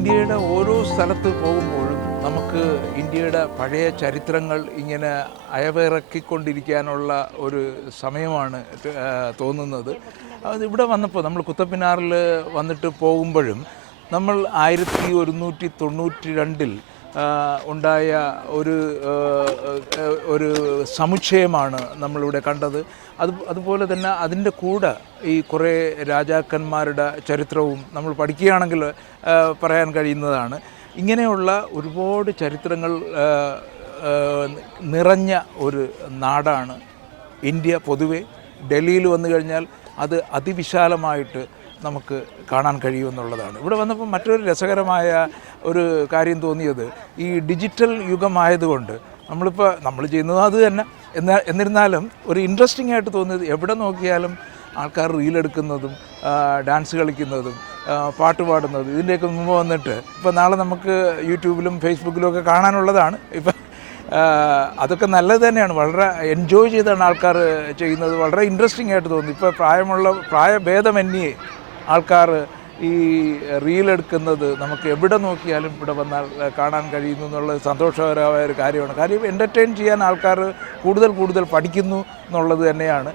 ഇന്ത്യയുടെ ഓരോ സ്ഥലത്ത് പോകുമ്പോഴും നമുക്ക് ഇന്ത്യയുടെ പഴയ ചരിത്രങ്ങൾ ഇങ്ങനെ അയവിറക്കിക്കൊണ്ടിരിക്കാനുള്ള ഒരു സമയമാണ് തോന്നുന്നത്. അത് ഇവിടെ വന്നപ്പോൾ നമ്മൾ കുത്തബ്മിനാറിൽ വന്നിട്ട് പോകുമ്പോഴും നമ്മൾ 1192 ഉണ്ടായ ഒരു ഒരു സമുച്ചയമാണ് നമ്മളിവിടെ കണ്ടത്. അതുപോലെ തന്നെ അതിൻ്റെ കൂടെ ഈ കുറേ രാജാക്കന്മാരുടെ ചരിത്രവും നമ്മൾ പഠിക്കുകയാണെങ്കിൽ പറയാൻ കഴിയുന്നതാണ്. ഇങ്ങനെയുള്ള ഒരുപാട് ചരിത്രങ്ങൾ നിറഞ്ഞ ഒരു നാടാണ് ഇന്ത്യ പൊതുവെ. ഡൽഹിയിൽ വന്നു കഴിഞ്ഞാൽ അത് അതിവിശാലമായിട്ട് നമുക്ക് കാണാൻ കഴിയുമെന്നുള്ളതാണ്. ഇവിടെ വന്നപ്പോൾ മറ്റൊരു രസകരമായ ഒരു കാര്യം തോന്നിയത്, ഈ ഡിജിറ്റൽ യുഗമായതുകൊണ്ട് നമ്മൾ ചെയ്യുന്നത് അത് തന്നെ, എന്നിരുന്നാലും ഒരു ഇൻട്രസ്റ്റിംഗ് ആയിട്ട് തോന്നിയത് എവിടെ നോക്കിയാലും ആൾക്കാർ റീലെടുക്കുന്നതും ഡാൻസ് കളിക്കുന്നതും പാട്ട് പാടുന്നതും ഇതിൻ്റെയൊക്കെ മുമ്പ് വന്നിട്ട് ഇപ്പോൾ നാളെ നമുക്ക് യൂട്യൂബിലും ഫേസ്ബുക്കിലും ഒക്കെ കാണാനുള്ളതാണ്. ഇപ്പം അതൊക്കെ നല്ലത് തന്നെയാണ്, വളരെ എൻജോയ് ചെയ്താണ് ആൾക്കാർ ചെയ്യുന്നത്. വളരെ ഇൻട്രസ്റ്റിംഗ് ആയിട്ട് തോന്നി. ഇപ്പോൾ പ്രായഭേദമന്യേ ആൾക്കാർ ഈ റീലെടുക്കുന്നത് നമുക്ക് എവിടെ നോക്കിയാലും ഇവിടെ വന്നാൽ കാണാൻ കഴിയുന്നു എന്നുള്ളത് സന്തോഷകരമായ ഒരു കാര്യമാണ്. കാര്യം എൻ്റർടൈൻ ചെയ്യാൻ ആൾക്കാർ കൂടുതൽ പഠിക്കുന്നു എന്നുള്ളത് തന്നെയാണ്.